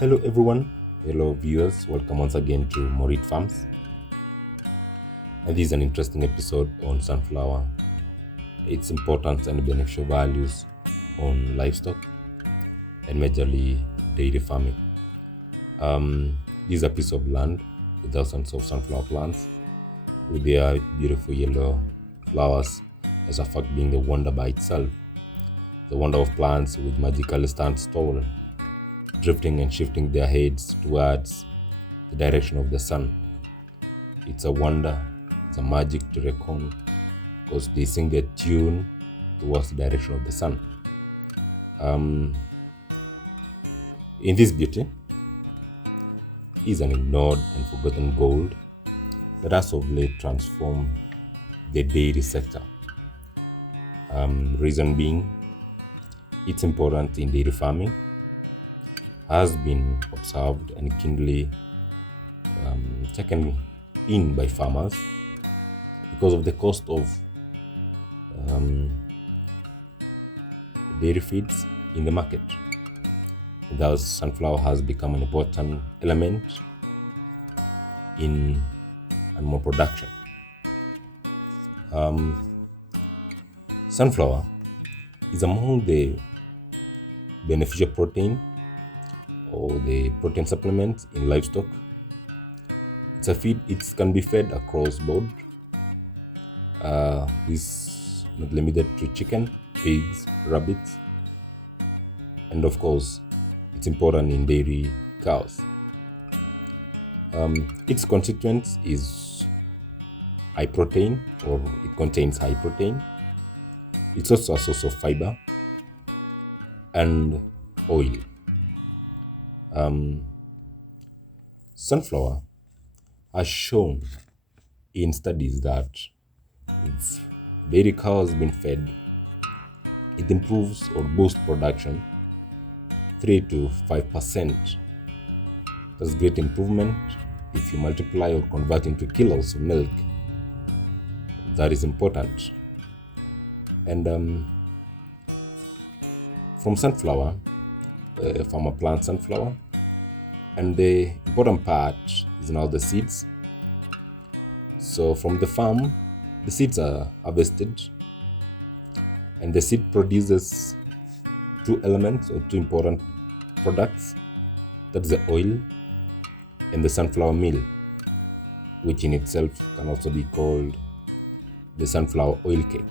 Hello everyone, hello viewers, welcome once again to Morit Farms. And this is an interesting episode on sunflower, its importance and beneficial values on livestock and majorly dairy farming. This is a piece of land with thousands of sunflower plants with their beautiful yellow flowers, as a fact being the wonder by itself. The wonder of plants which magically stands tall, drifting and shifting their heads towards the direction of the sun. It's a wonder, it's a magic to reckon because they sing their tune towards the direction of the sun. Um, in this beauty is an ignored and forgotten gold that has of late transformed the dairy sector. Reason being, its importance in dairy farming has been observed and keenly taken in by farmers because of the cost of um, dairy feeds in the market. Thus, sunflower has become an important element in animal production. Sunflower is among the beneficial protein or the protein supplements in livestock. It's a feed, it can be fed across board. This not limited to chicken, pigs, rabbits, and of course, it's important in dairy cows. Its constituent is high protein, or it contains high protein. It's also a source of fiber and oil. Sunflower has shown in studies that if dairy cow has been fed, it improves or boosts production 3 to 5%. That's great improvement. If you multiply or convert into kilos of milk, that is important. And from sunflower, farmer plants sunflower, and the important part is now the seeds. So from the farm, the seeds are harvested, and the seed produces two elements or two important products. That's the oil and the sunflower meal, which in itself can also be called the sunflower oil cake.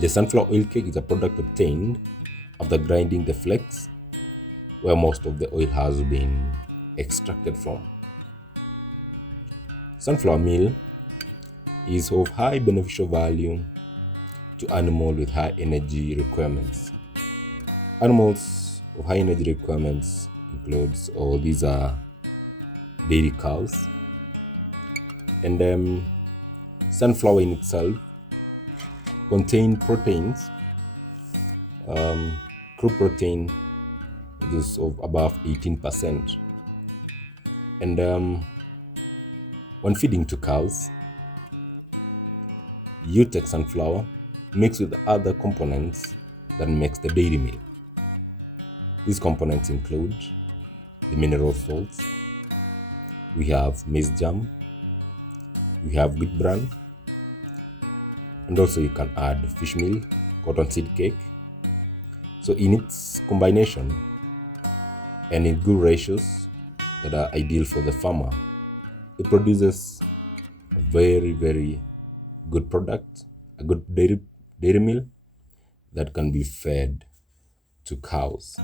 The sunflower oil cake is a product obtained after grinding the flakes where most of the oil has been extracted from. Sunflower meal is of high beneficial value to animals with high energy requirements. Animals of high energy requirements includes, or these are dairy cows, and sunflower in itself contain proteins, crude protein is of above 18%. And when feeding to cows, you take sunflower mixed with other components that makes the dairy meal. These components include the mineral salts, we have maize germ, we have wheat bran, and also you can add fish meal, cottonseed cake. So in its combination and in good ratios that are ideal for the farmer, it produces a very, very good product, a good dairy meal that can be fed to cows.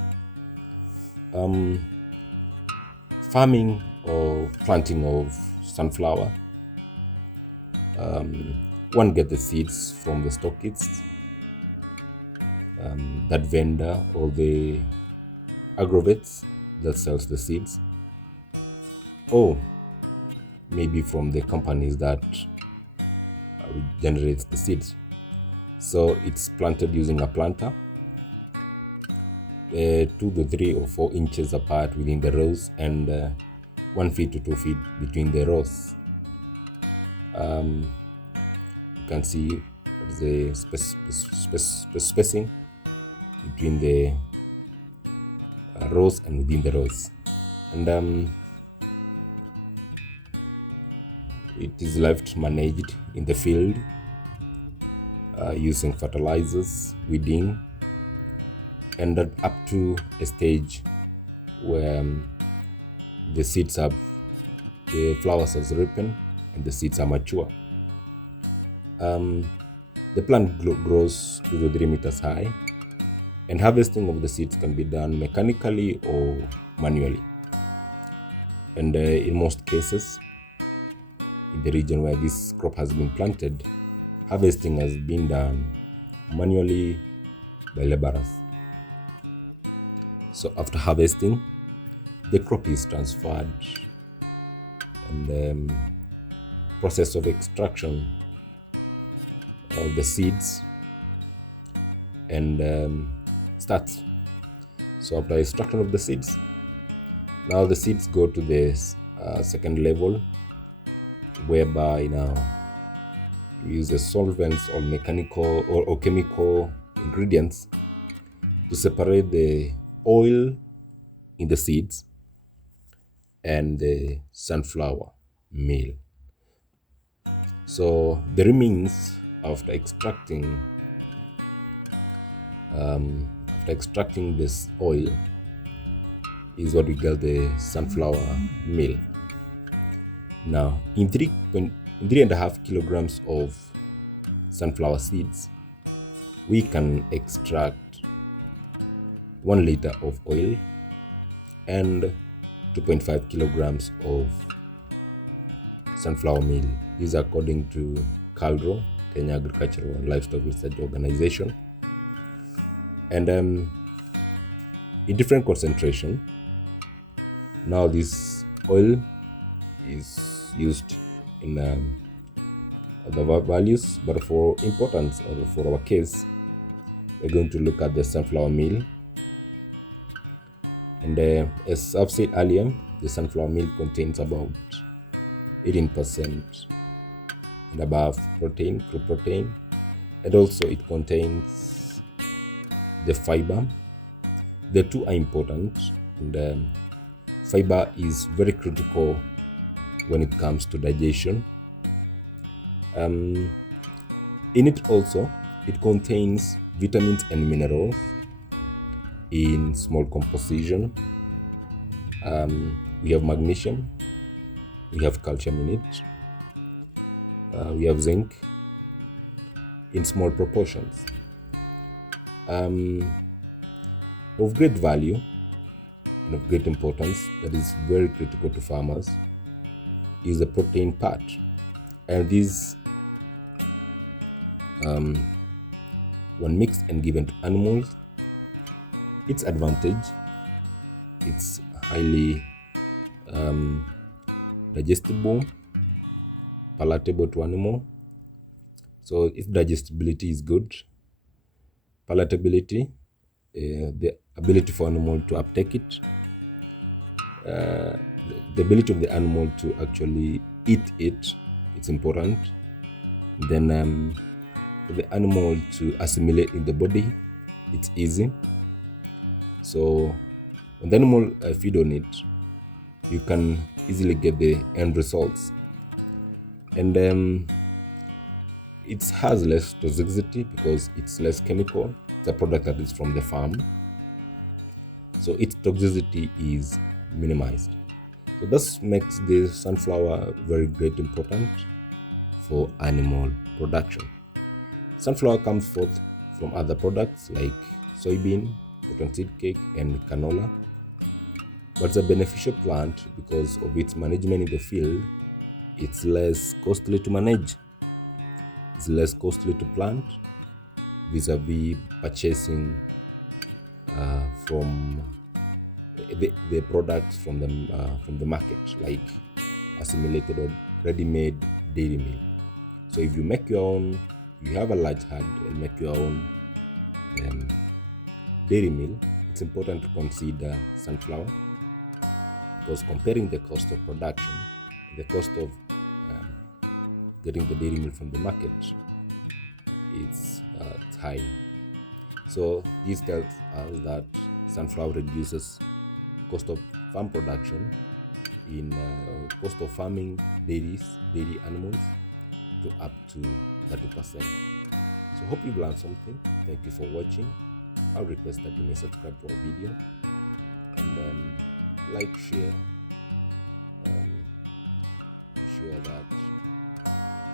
Farming or planting of sunflower, one get the seeds from the stockists, that vendor or the agrovets that sells the seeds, or maybe from the companies that generates the seeds. So it's planted using a planter, 2 to 3 or 4 inches apart within the rows, and 1 feet to 2 feet between the rows. You can see the spacing between the rows and within the rows. And it is left managed in the field using fertilizers, weeding, and up to a stage where the flowers have ripened and the seeds are mature. The plant grows 2 to 3 meters high, and harvesting of the seeds can be done mechanically or manually. And in most cases, in the region where this crop has been planted, harvesting has been done manually by laborers. So after harvesting, the crop is transferred, and the process of extraction of the seeds and starts. So after extraction of the seeds, now the seeds go to the second level, whereby now you use the solvents or mechanical or chemical ingredients to separate the oil in the seeds and the sunflower meal. So the remains after extracting this oil is what we call the sunflower meal. Now, in 3.5 kilograms of sunflower seeds, we can extract 1 liter of oil and 2.5 kilograms of sunflower meal. These are according to CALRO, Kenya Agricultural and Livestock Research Organization. And in different concentration. Now this oil is used in other values, but for importance or for our case, we're going to look at the sunflower meal. And as I've said earlier, the sunflower meal contains about 18% and above protein, crude protein, and also it contains the fiber. The two are important, and fiber is very critical when it comes to digestion. In it also, it contains vitamins and minerals in small composition. We have magnesium, we have calcium in it, we have zinc in small proportions. Of great value and of great importance, that is very critical to farmers, is the protein part. And these, when mixed and given to animals, its advantage, it's highly digestible, palatable to animal. So its digestibility is good. Palatability, the ability for animal to uptake it, the ability of the animal to actually eat it, it's important. Then for the animal to assimilate in the body, it's easy. So when the animal feed on it, you can easily get the end results. And it has less toxicity because it's less chemical. It's a product that is from the farm, so its toxicity is minimized. So this makes the sunflower very great important for animal production. Sunflower comes forth from other products like soybean, cottonseed cake, and canola. But it's a beneficial plant because of its management in the field. It's less costly to manage. It's less costly to plant vis-a-vis purchasing from the products from the market, like assimilated or ready-made dairy meal. So if you make your own, you have a large herd and make your own dairy meal, it's important to consider sunflower, because comparing the cost of production and the cost of getting the dairy meal from the market, it's high. So this tells us that sunflower reduces cost of farm production in cost of farming dairy animals to up to 30%. So hope you've learned something. Thank you for watching. I'll request that you may subscribe to our video and like, share, ensure that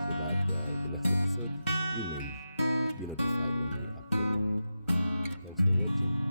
so that the next episode you may be notified when we upload one. Thanks for watching.